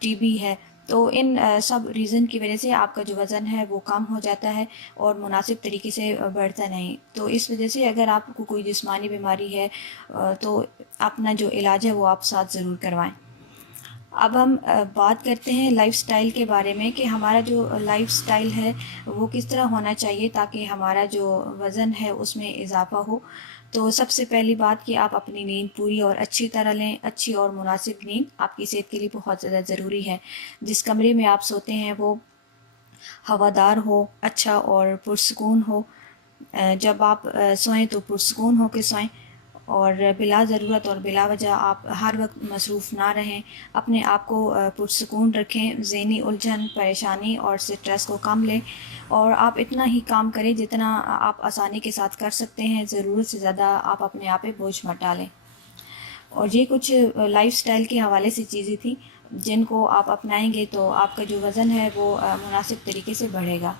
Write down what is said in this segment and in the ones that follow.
T B ہے، تو ان سب reason کی وجہ سے آپ کا جو وزن ہے وہ کم ہو جاتا ہے اور مناسب طریقے سے بڑھتا نہیں۔ تو اس وجہ سے اگر آپ کو کوئی جسمانی بیماری ہے تو اپنا جو علاج ہے وہ آپ ساتھ ضرور کروائیں۔ اب ہم بات کرتے ہیں لائف سٹائل کے بارے میں کہ ہمارا جو لائف سٹائل ہے وہ کس طرح ہونا چاہیے تاکہ ہمارا جو وزن ہے اس میں اضافہ ہو۔ تو سب سے پہلی بات کہ آپ اپنی نیند پوری اور اچھی طرح لیں۔ اچھی اور مناسب نیند آپ کی صحت کے لیے بہت زیادہ ضروری ہے۔ جس کمرے میں آپ سوتے ہیں وہ ہوادار ہو، اچھا اور پرسکون ہو۔ جب آپ سوئیں تو پرسکون ہو کے سوئیں، اور بلا ضرورت اور بلا وجہ آپ ہر وقت مصروف نہ رہیں۔ اپنے آپ کو پرسکون رکھیں، ذہنی الجھن، پریشانی اور سٹریس کو کم لیں، اور آپ اتنا ہی کام کریں جتنا آپ آسانی کے ساتھ کر سکتے ہیں۔ ضرورت سے زیادہ آپ اپنے آپ پہ بوجھ مت ڈالیں۔ اور یہ کچھ لائف سٹائل کے حوالے سے چیزیں تھیں جن کو آپ اپنائیں گے تو آپ کا جو وزن ہے وہ مناسب طریقے سے بڑھے گا۔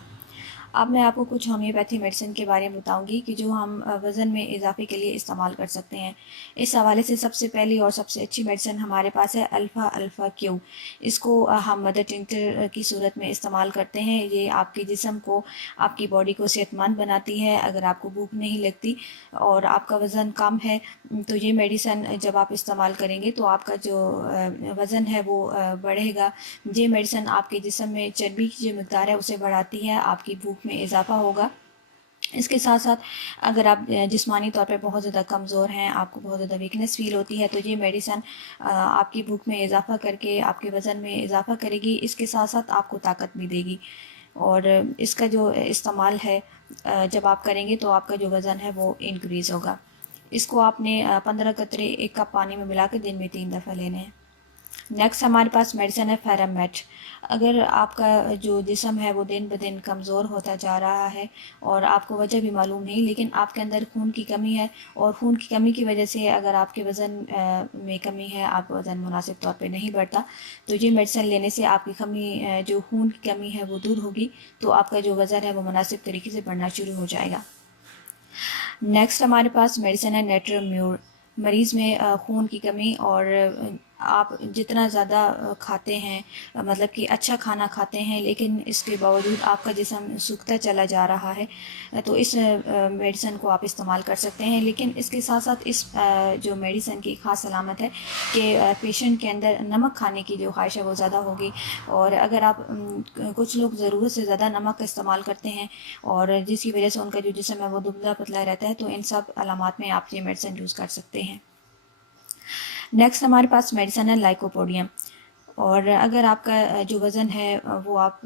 اب میں آپ کو کچھ ہومیوپیتھی میڈیسن کے بارے میں بتاؤں گی کہ جو ہم وزن میں اضافے کے لیے استعمال کر سکتے ہیں۔ اس حوالے سے سب سے پہلی اور سب سے اچھی میڈیسن ہمارے پاس ہے الفا کیو۔ اس کو ہم مدر ٹنکچر کی صورت میں استعمال کرتے ہیں۔ یہ آپ کے جسم کو، آپ کی باڈی کو صحت مند بناتی ہے۔ اگر آپ کو بھوک نہیں لگتی اور آپ کا وزن کم ہے تو یہ میڈیسن جب آپ استعمال کریں گے تو آپ کا جو وزن ہے وہ بڑھے گا۔ یہ میڈیسن آپ کے جسم میں چربی کی جو مقدار ہے اسے بڑھاتی ہے، آپ کی بھوک میں اضافہ ہوگا۔ اس کے ساتھ ساتھ اگر آپ جسمانی طور پہ بہت زیادہ کمزور ہیں، آپ کو بہت زیادہ ویکنس فیل ہوتی ہے، تو یہ میڈیسن آپ کی بھوک میں اضافہ کر کے آپ کے وزن میں اضافہ کرے گی۔ اس کے ساتھ ساتھ آپ کو طاقت بھی دے گی، اور اس کا جو استعمال ہے جب آپ کریں گے تو آپ کا جو وزن ہے وہ انکریز ہوگا۔ اس کو آپ نے 15 قطرے 1 کپ پانی میں ملا کے دن میں 3 دفعہ لینے ہیں۔ نیکسٹ ہمارے پاس میڈیسن ہے فیرمیٹ۔ اگر آپ کا جو جسم ہے وہ دن بدن کمزور ہوتا جا رہا ہے اور آپ کو وجہ بھی معلوم نہیں، لیکن آپ کے اندر خون کی کمی ہے، اور خون کی کمی کی وجہ سے اگر آپ کے وزن میں کمی ہے، آپ کا وزن مناسب طور پہ نہیں بڑھتا، تو یہ میڈیسن لینے سے آپ کی کمی، جو خون کی کمی ہے وہ دور ہوگی، تو آپ کا جو وزن ہے وہ مناسب طریقے سے بڑھنا شروع ہو جائے گا۔ نیکسٹ ہمارے پاس میڈیسن ہے نیٹرمیور۔ مریض میں خون کی کمی اور آپ جتنا زیادہ کھاتے ہیں، مطلب کہ اچھا کھانا کھاتے ہیں لیکن اس کے باوجود آپ کا جسم سوکھتا چلا جا رہا ہے، تو اس میڈیسن کو آپ استعمال کر سکتے ہیں۔ لیکن اس کے ساتھ ساتھ اس جو میڈیسن کی خاص علامت ہے کہ پیشنٹ کے اندر نمک کھانے کی جو خواہش ہے وہ زیادہ ہوگی، اور اگر آپ کچھ لوگ ضرورت سے زیادہ نمک کا استعمال کرتے ہیں اور جس کی وجہ سے ان کا جو جسم ہے وہ دبلا پتلا رہتا ہے، تو ان سب علامات میں آپ یہ میڈیسن یوز کر سکتے ہیں۔ نیکسٹ ہمارے پاس میڈیسن ہے لائکوپوڈیم۔ اور اگر آپ کا جو وزن ہے وہ آپ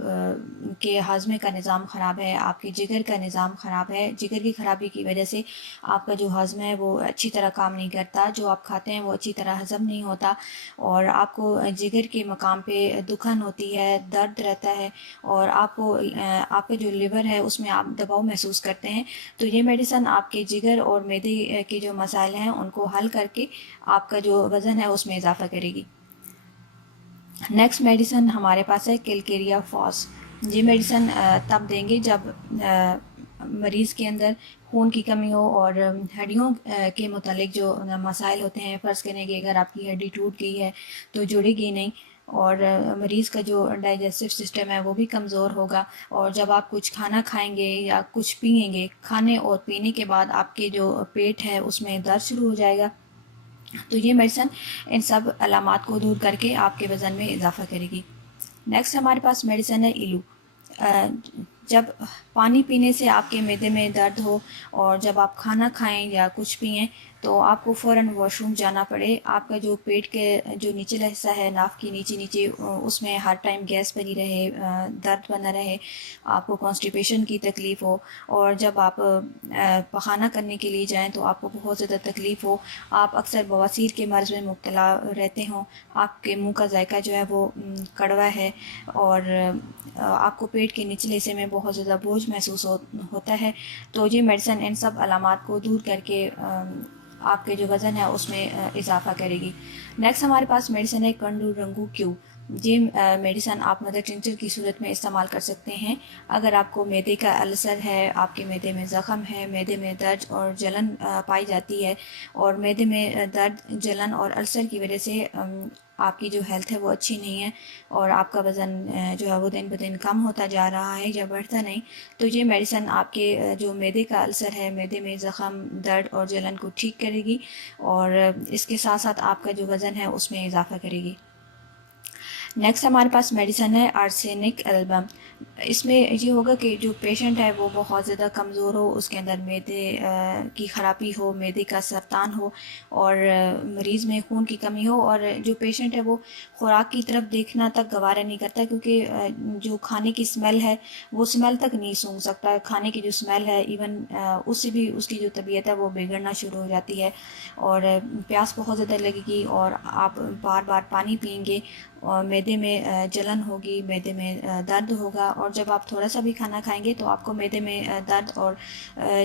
کے ہاضمے کا نظام خراب ہے، آپ کے جگر کا نظام خراب ہے، جگر کی خرابی کی وجہ سے آپ کا جو ہاضمہ ہے وہ اچھی طرح کام نہیں کرتا، جو آپ کھاتے ہیں وہ اچھی طرح ہضم نہیں ہوتا، اور آپ کو جگر کے مقام پہ دکھن ہوتی ہے، درد رہتا ہے، اور آپ کا جو لیور ہے اس میں آپ دباؤ محسوس کرتے ہیں، تو یہ میڈیسن آپ کے جگر اور معدے کے جو مسائل ہیں ان کو حل کر کے آپ کا جو وزن ہے اس میں اضافہ کرے گی۔ نیکسٹ میڈیسن ہمارے پاس ہے کیلکیریا فاس۔ یہ میڈیسن تب دیں گے جب مریض کے اندر خون کی کمی ہو اور ہڈیوں کے متعلق جو مسائل ہوتے ہیں، فرض کریں کہ اگر آپ کی ہڈی ٹوٹ گئی ہے تو جڑے گی نہیں، اور مریض کا جو ڈائجسٹو سسٹم ہے وہ بھی کمزور ہوگا، اور جب آپ کچھ کھانا کھائیں گے یا کچھ پئیں گے، کھانے اور پینے کے بعد آپ کے جو پیٹ ہے اس میں درد شروع ہو جائے گا، تو یہ میڈیسن ان سب علامات کو دور کر کے آپ کے وزن میں اضافہ کرے گی۔ نیکسٹ ہمارے پاس میڈیسن ہے ایلو۔ جب پانی پینے سے آپ کے معدے میں درد ہو اور جب آپ کھانا کھائیں یا کچھ پئیں تو آپ کو فوراً واش روم جانا پڑے، آپ کا جو پیٹ کے جو نچلا حصہ ہے، ناف کی نیچے اس میں ہر ٹائم گیس بنی رہے، درد بنا رہے، آپ کو کانسٹیپیشن کی تکلیف ہو، اور جب آپ پخانہ کرنے کے لیے جائیں تو آپ کو بہت زیادہ تکلیف ہو، آپ اکثر بواسیر کے مرض میں مبتلا رہتے ہوں، آپ کے منہ کا ذائقہ جو ہے وہ کڑوا ہے، اور آپ کو پیٹ کے نچلے حصے میں بہت زیادہ بوجھ محسوس ہوتا ہے، تو یہ میڈیسن ان سب علامات کو دور کر کے آپ کے جو وزن ہے اس میں اضافہ کرے گی۔ نیکسٹ ہمارے پاس میڈیسن ہے کنڈو رنگو کیو۔ یہ میڈیسن آپ مدر ٹنچر کی صورت میں استعمال کر سکتے ہیں اگر آپ کو معدے کا السر ہے، آپ کے معدے میں زخم ہے، معدے میں درد اور جلن پائی جاتی ہے، اور معدے میں درد، جلن اور السر کی وجہ سے آپ کی جو ہیلتھ ہے وہ اچھی نہیں ہے، اور آپ کا وزن جو ہے وہ دن بدن کم ہوتا جا رہا ہے یا بڑھتا نہیں، تو یہ میڈیسن آپ کے جو معدے کا السر ہے، معدے میں زخم، درد اور جلن کو ٹھیک کرے گی، اور اس کے ساتھ ساتھ آپ کا جو وزن ہے اس میں اضافہ کرے گی۔ نیکسٹ ہمارے پاس میڈیسن ہے آرسینک البم۔ اس میں یہ ہوگا کہ جو پیشنٹ ہے وہ بہت زیادہ کمزور ہو، اس کے اندر معدے کی خرابی ہو، معدے کا سرطان ہو، اور مریض میں خون کی کمی ہو، اور جو پیشنٹ ہے وہ خوراک کی طرف دیکھنا تک گوارا نہیں کرتا، کیونکہ جو کھانے کی سمیل ہے وہ سمیل تک نہیں سونگھ سکتا۔ کھانے کی جو سمیل ہے ایون اس سے بھی اس کی جو طبیعت ہے وہ بگڑنا شروع ہو جاتی ہے، اور پیاس بہت زیادہ لگے گی، اور آپ بار بار پانی پئیں گے، اور معدے میں جلن ہوگی، معدے میں درد ہوگا، اور جب آپ تھوڑا سا بھی کھانا کھائیں گے تو آپ کو معدے میں درد اور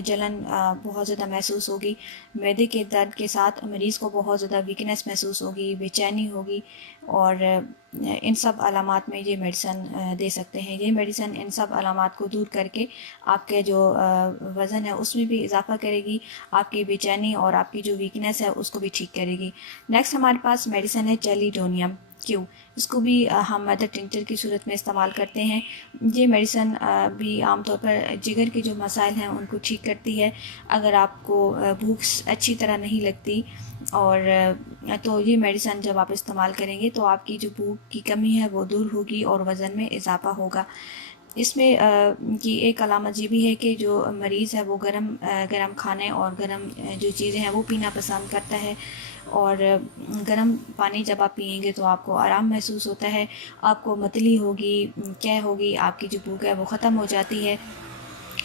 جلن بہت زیادہ محسوس ہوگی۔ معدے کے درد کے ساتھ مریض کو بہت زیادہ ویکنیس محسوس ہوگی، بے چینی ہوگی، اور ان سب علامات میں یہ میڈیسن دے سکتے ہیں۔ یہ میڈیسن ان سب علامات کو دور کر کے آپ کے جو وزن ہے اس میں بھی اضافہ کرے گی، آپ کی بے چینی اور آپ کی جو ویکنیس ہے اس کو بھی ٹھیک کرے گی۔ نیکسٹ ہمارے پاس میڈیسن ہے چیلیڈونیم کیو۔ اس کو بھی ہم مدر ٹنچر کی صورت میں استعمال کرتے ہیں۔ یہ میڈیسن بھی عام طور پر جگر کے جو مسائل ہیں ان کو ٹھیک کرتی ہے۔ اگر آپ کو بھوک اچھی طرح نہیں لگتی، اور تو یہ میڈیسن جب آپ استعمال کریں گے تو آپ کی جو بھوک کی کمی ہے وہ دور ہوگی اور وزن میں اضافہ ہوگا۔ اس میں کی ایک علامت یہ بھی ہے کہ جو مریض ہے وہ گرم کھانے اور گرم جو چیزیں ہیں وہ پینا پسند کرتا ہے، اور گرم پانی جب آپ پئیں گے تو آپ کو آرام محسوس ہوتا ہے، آپ کو متلی ہوگی، کیے ہوگی، آپ کی جو بھوک ہے وہ ختم ہو جاتی ہے،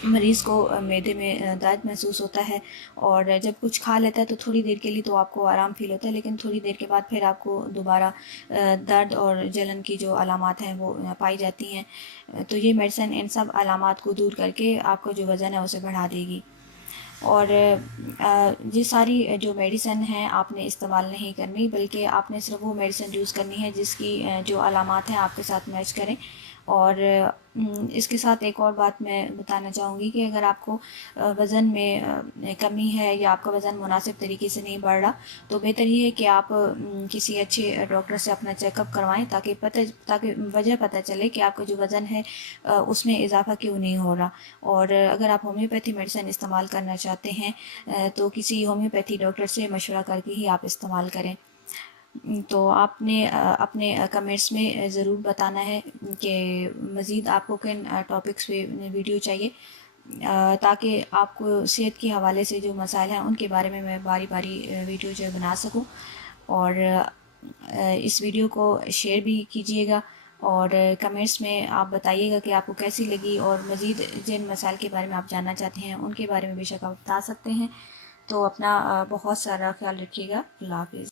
مریض کو معدے میں درد محسوس ہوتا ہے، اور جب کچھ کھا لیتا ہے تو تھوڑی دیر کے لیے تو آپ کو آرام فیل ہوتا ہے، لیکن تھوڑی دیر کے بعد پھر آپ کو دوبارہ درد اور جلن کی جو علامات ہیں وہ پائی جاتی ہیں۔ تو یہ میڈیسن ان سب علامات کو دور کر کے آپ کا جو وزن ہے اسے بڑھا دے گی۔ اور یہ ساری جو میڈیسن ہیں آپ نے استعمال نہیں کرنی، بلکہ آپ نے صرف وہ میڈیسن یوز کرنی ہے جس کی جو علامات ہیں آپ کے ساتھ میچ کریں۔ اور اس کے ساتھ ایک اور بات میں بتانا چاہوں گی کہ اگر آپ کو وزن میں کمی ہے یا آپ کا وزن مناسب طریقے سے نہیں بڑھ رہا، تو بہتر یہ ہے کہ آپ کسی اچھے ڈاکٹر سے اپنا چیک اپ کروائیں، تاکہ وجہ پتہ چلے کہ آپ کا جو وزن ہے اس میں اضافہ کیوں نہیں ہو رہا۔ اور اگر آپ ہومیوپیتھی میڈیسن استعمال کرنا چاہتے ہیں تو کسی ہومیوپیتھی ڈاکٹر سے مشورہ کر کے ہی آپ استعمال کریں۔ تو آپ نے اپنے کمنٹس میں ضرور بتانا ہے کہ مزید آپ کو کن ٹاپکس پہ ویڈیو چاہیے، تاکہ آپ کو صحت کے حوالے سے جو مسائل ہیں ان کے بارے میں باری باری ویڈیو جو بنا سکوں۔ اور اس ویڈیو کو شیئر بھی کیجیے گا، اور کمنٹس میں آپ بتائیے گا کہ آپ کو کیسی لگی، اور مزید جن مسائل کے بارے میں آپ جاننا چاہتے ہیں ان کے بارے میں بے شک آپ بتا سکتے ہیں۔ تو اپنا بہت سارا خیال رکھیے گا۔ اللہ حافظ۔